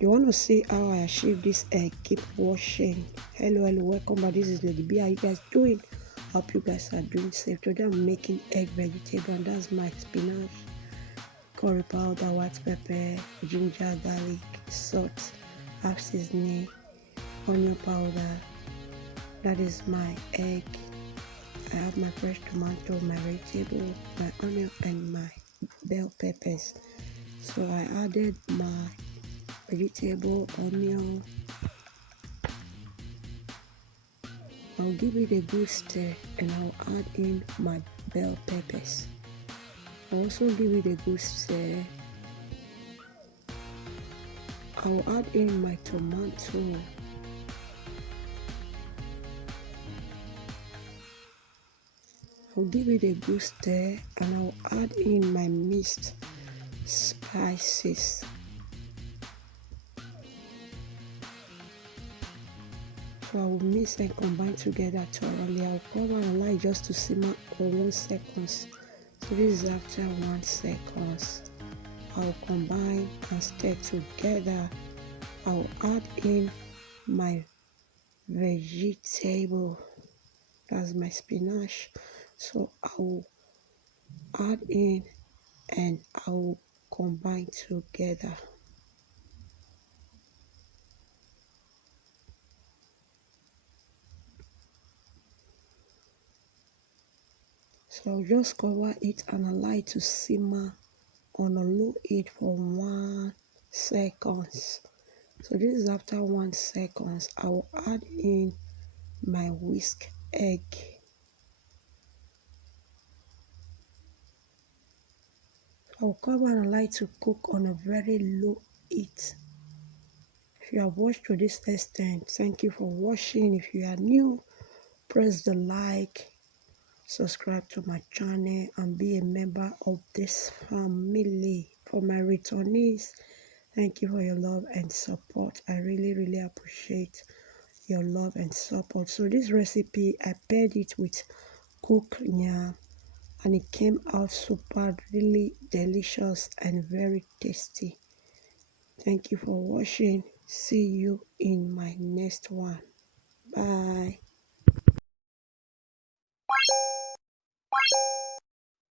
You want to see how I achieve this egg? Keep watching. Hello, welcome back. This is Lady B. How you guys doing? Hope you guys are doing safe. Today I'm making egg vegetable, and that's my spinach, curry powder, white pepper, ginger, garlic, salt, half seasoning, onion powder. That is my egg. I have my fresh tomato, my vegetable, my onion, and my bell peppers. So I added my vegetable, onion. I'll give it a good stir and I'll add in my bell peppers. I'll also give it a good stir. I'll add in my tomato. I'll give it a good stir and I'll add in my mixed spices. So I will mix and combine together thoroughly. I'll cover and allow it just to simmer for 1 second. So this is after 1 second. I'll combine and stir together. I'll add in my vegetable. That's my spinach. So I'll add in and I'll combine together. So I'll just cover it and allow it to simmer on a low heat for 1 second. So this is after 1 second. I will add in my whisk egg. I'll cover and allow it to cook on a very low heat. If you have watched to this extent, thank you for watching. If you are new, press the like, subscribe to my channel, and be a member of this family. For my returnees, thank you for your love and support. I really appreciate your love and support. So this recipe, I paired it with cooked yam, and it came out super really delicious and very tasty. Thank you for watching. See you in my next one. Bye.